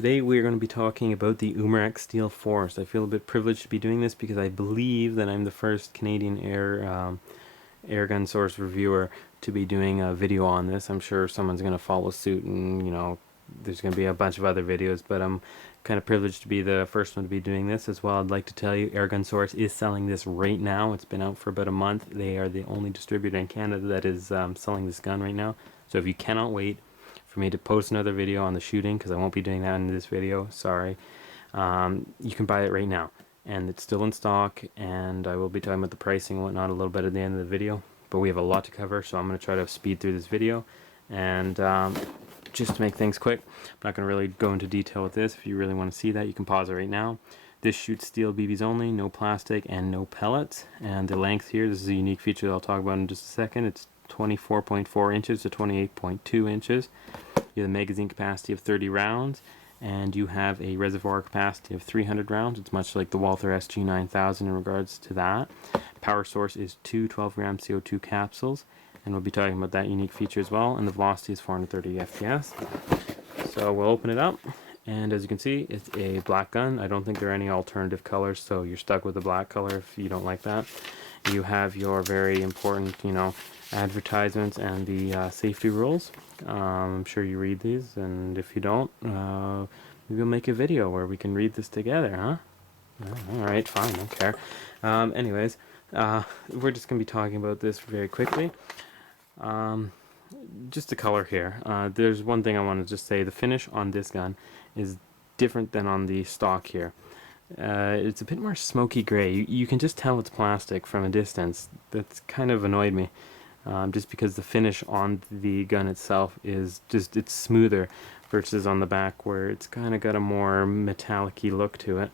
Today we are going to be talking about the Umarex Steel Force. I feel a bit privileged to be doing this because I believe that I'm the first Canadian airgun source reviewer to be doing a video on this. I'm sure someone's going to follow suit and, there's going to be a bunch of other videos, but I'm kind of privileged to be the first one to be doing this as well. I'd like to tell you AIRGUN Source is selling this right now. It's been out for about a month. They are the only distributor in Canada that is selling this gun right now. So if you cannot wait for me to post another video on the shooting, because I won't be doing that in this video, sorry, you can buy it right now. And it's still in stock, and I will be talking about the pricing and whatnot a little bit at the end of the video. But we have a lot to cover, so I'm going to try to speed through this video. And just to make things quick, I'm not going to really go into detail with this. If you really want to see that, you can pause it right now. This shoots steel BBs only, no plastic and no pellets. And the length here, this is a unique feature that I'll talk about in just a second. It's 24.4 inches to 28.2 inches. You have a magazine capacity of 30 rounds, and you have a reservoir capacity of 300 rounds. It's much like the Walther SG9000 in regards to that. Power source is two 12-gram CO2 capsules, and we'll be talking about that unique feature as well. And the velocity is 430 FPS. So we'll open it up, and as you can see, it's a black gun. I don't think there are any alternative colors, so you're stuck with the black color if you don't like that. You have your very important, advertisements and the safety rules. I'm sure you read these, and if you don't, maybe we'll make a video where we can read this together, huh? Alright, fine, I don't care. Anyways, we're just going to be talking about this very quickly. Just the color here. There's one thing I want to just say. The finish on this gun is different than on the stock here. It's a bit more smoky gray. You can just tell it's plastic from a distance. That's kind of annoyed me. Just because the finish on the gun itself is it's smoother versus on the back where it's kind of got a more metallic-y look to it,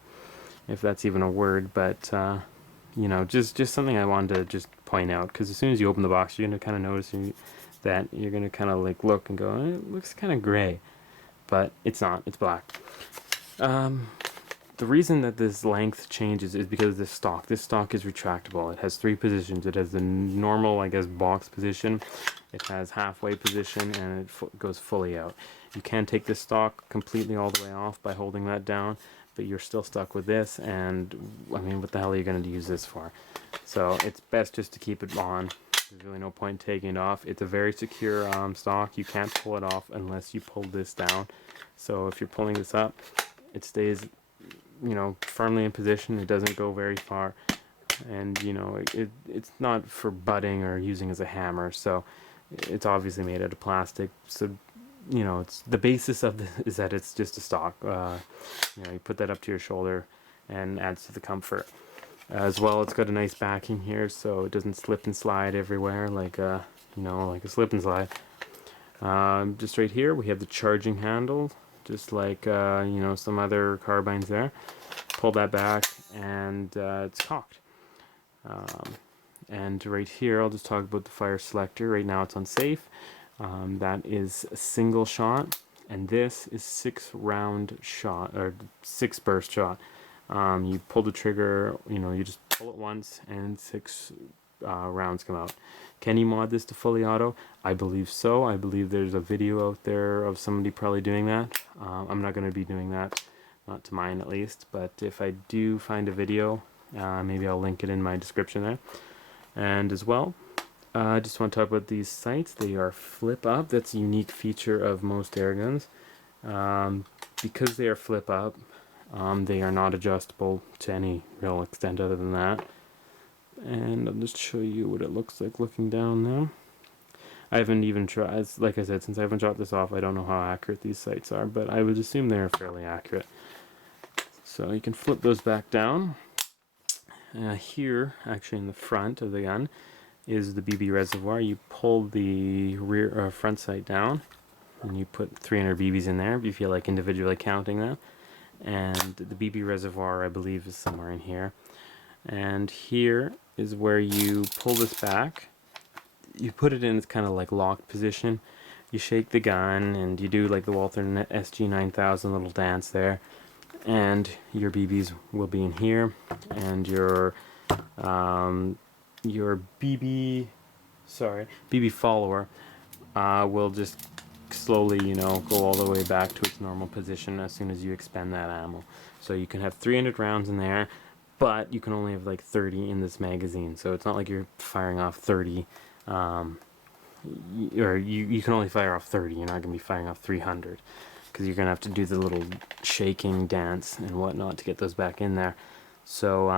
if that's even a word. But just something I wanted to just point out, because as soon as you open the box, you're going to kind of notice that you're going to kind of like look and go, it looks kind of gray, but it's not, it's black. The reason that this length changes is because of this stock. This stock is retractable. It has three positions. It has the normal, I guess, box position. It has halfway position, and it goes fully out. You can take this stock completely all the way off by holding that down, but you're still stuck with this, and I mean, what the hell are you going to use this for? So it's best just to keep it on. There's really no point in taking it off. It's a very secure stock. You can't pull it off unless you pull this down. So if you're pulling this up, it stays firmly in position. It doesn't go very far, and it's not for butting or using as a hammer, so it's obviously made out of plastic. So it's the basis of this is that it's just a stock. You put that up to your shoulder and adds to the comfort. As well, it's got a nice backing here, so it doesn't slip and slide everywhere like a slip and slide. Just right here we have the charging handle, just like some other carbines there. Pull that back, and it's cocked. And right here, I'll just talk about the fire selector. Right now it's on safe. That is a single shot, and this is 6-round shot, or 6 burst shot. You pull the trigger, you just pull it once, and 6 rounds come out. Can you mod this to fully auto? I believe so. I believe there's a video out there of somebody probably doing that. I'm not going to be doing that, not to mine at least, but if I do find a video, maybe I'll link it in my description there. And as well, I just want to talk about these sights. They are flip up. That's a unique feature of most air guns. Because they are flip up, they are not adjustable to any real extent other than that. And I'll just show you what it looks like looking down now. I haven't even tried, like I said, since I haven't dropped this off, I don't know how accurate these sights are, but I would assume they're fairly accurate. So you can flip those back down. Here, actually in the front of the gun, is the BB reservoir. You pull the rear front sight down, and you put 300 BBs in there if you feel like individually counting them. And the BB reservoir, I believe, is somewhere in here. And here is where you pull this back. You put it in its kind of like locked position. You shake the gun, and you do like the Walther SG9000 little dance there. And your BBs will be in here, and your BB follower will just slowly, you know, go all the way back to its normal position as soon as you expend that ammo. So you can have 300 rounds in there, but you can only have like 30 in this magazine. So it's not like you're firing off 30, or you can only fire off 30. You're not going to be firing off 300 because you're going to have to do the little shaking dance and whatnot to get those back in there. So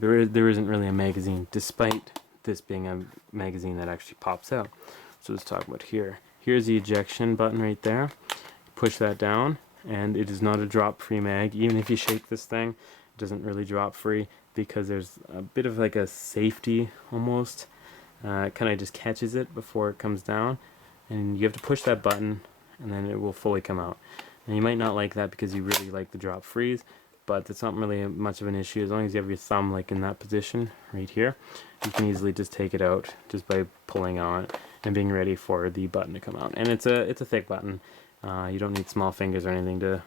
there isn't really a magazine, despite this being a magazine that actually pops out. So let's talk about here. Here's the ejection button right there. Push that down, and it is not a drop-free mag. Even if you shake this thing, it doesn't really drop free because there's a bit of like a safety almost. It kind of just catches it before it comes down, and you have to push that button, and then it will fully come out. And you might not like that because you really like the drop freeze, but it's not really much of an issue. As long as you have your thumb like in that position right here, you can easily just take it out just by pulling on it and being ready for the button to come out. And it's a thick button. You don't need small fingers or anything to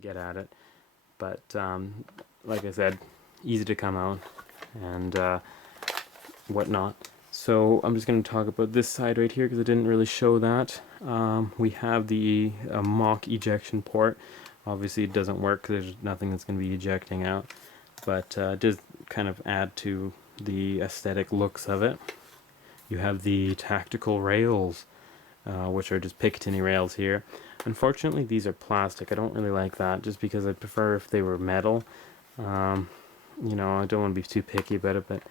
get at it. But like I said, easy to come out and whatnot. So I'm just going to talk about this side right here because I didn't really show that. We have the mock ejection port. Obviously it doesn't work because there's nothing that's going to be ejecting out, but it does kind of add to the aesthetic looks of it. You have the tactical rails, which are just Picatinny rails here. Unfortunately these are plastic. I don't really like that just because I'd prefer if they were metal. You know, I don't want to be too picky about it, but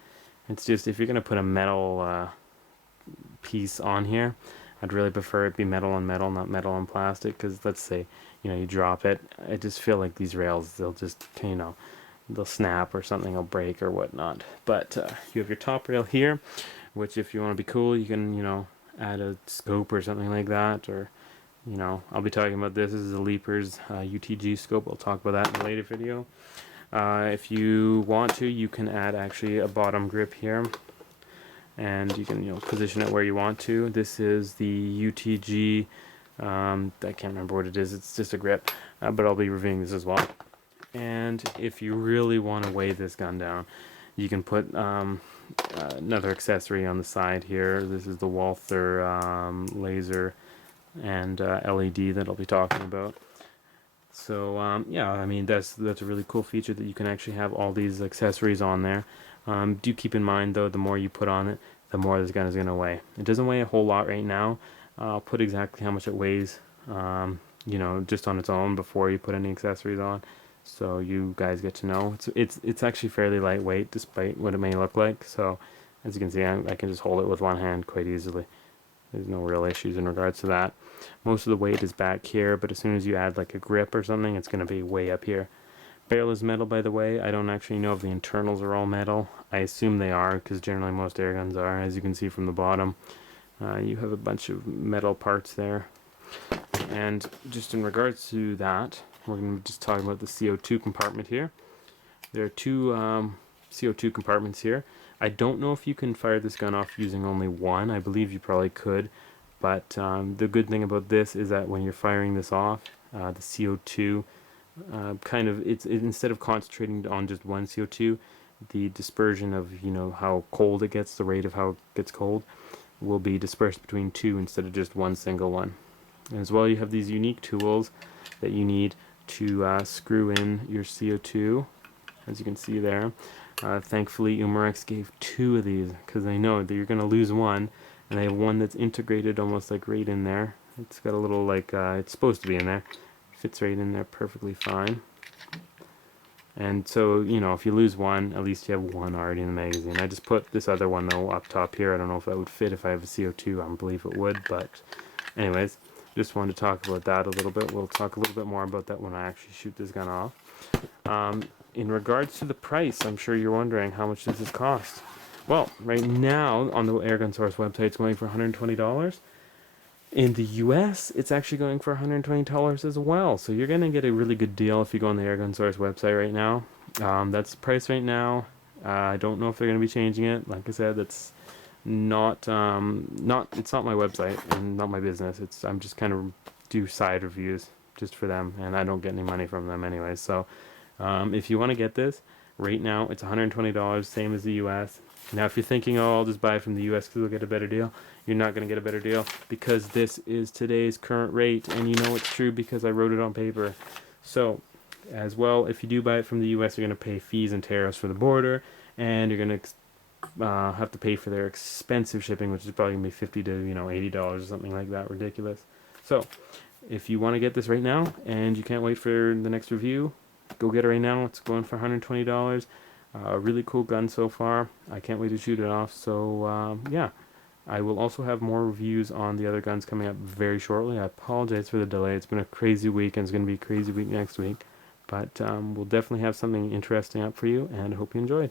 it's just if you're going to put a metal piece on here, I'd really prefer it be metal on metal, not metal on plastic, because let's say, you know, you drop it, I just feel like these rails, they'll just, you know, they'll snap or something will break or whatnot. But you have your top rail here, which if you want to be cool, you can, you know, add a scope or something like that, or, you know, I'll be talking about this. This is a Leapers UTG scope. I'll talk about that in a later video. If you want to, you can add actually a bottom grip here, and you can, you know, position it where you want to. This is the UTG, I can't remember what it is, it's just a grip, but I'll be reviewing this as well. And if you really want to weigh this gun down, you can put another accessory on the side here. This is the Walther laser and LED that I'll be talking about. So yeah, I mean that's a really cool feature that you can actually have all these accessories on there. Do keep in mind though, the more you put on it, the more this gun is going to weigh. It doesn't weigh a whole lot right now. I'll put exactly how much it weighs, you know, just on its own before you put any accessories on, so you guys get to know. It's actually fairly lightweight despite what it may look like. So as you can see, I can just hold it with one hand quite easily. There's no real issues in regards to that. Most of the weight is back here, but as soon as you add like a grip or something, it's going to be way up here. Barrel is metal, by the way. I don't actually know if the internals are all metal. I assume they are, because generally most air guns are, as you can see from the bottom. You have a bunch of metal parts there. And just in regards to that, we're going to just talk about the CO2 compartment here. There are two CO2 compartments here. I don't know if you can fire this gun off using only one. I believe you probably could, but the good thing about this is that when you're firing this off, the CO2 kind of, instead of concentrating on just one CO2, the dispersion of, you know, how cold it gets, the rate of how it gets cold, will be dispersed between two instead of just one single one. And as well, you have these unique tools that you need to screw in your CO2, as you can see there. Thankfully Umarex gave two of these because they know that you're going to lose one, and they have one that's integrated almost like right in there. It's got a little like, it's supposed to be in there, fits right in there perfectly fine. And so, you know, if you lose one, at least you have one already in the magazine. I just put this other one though up top here. I don't know if that would fit if I have a CO2. I don't believe it would, but anyways, just wanted to talk about that a little bit. We'll talk a little bit more about that when I actually shoot this gun off. In regards to the price, I'm sure you're wondering how much does this cost. Well, right now on the Airgun Source website, it's going for $120. In the US, it's actually going for $120 as well. So you're going to get a really good deal if you go on the Airgun Source website right now. That's the price right now. I don't know if they're going to be changing it. Like I said, that's not it's not my website and not my business. I'm just kind of do side reviews just for them, and I don't get any money from them anyway. So if you want to get this right now, it's $120, same as the US. Now, if you're thinking, oh, I'll just buy it from the US because we'll get a better deal, you're not going to get a better deal because this is today's current rate, and you know it's true because I wrote it on paper. So, as well, if you do buy it from the US, you're going to pay fees and tariffs for the border, and you're going to have to pay for their expensive shipping, which is probably going to be 50 to $80 or something like that, ridiculous. So, if you want to get this right now and you can't wait for the next review, go get it right now. It's going for $120. A really cool gun so far. I can't wait to shoot it off. So yeah, I will also have more reviews on the other guns coming up very shortly. I apologize for the delay. It's been a crazy week, and it's going to be a crazy week next week. But we'll definitely have something interesting up for you, and I hope you enjoyed.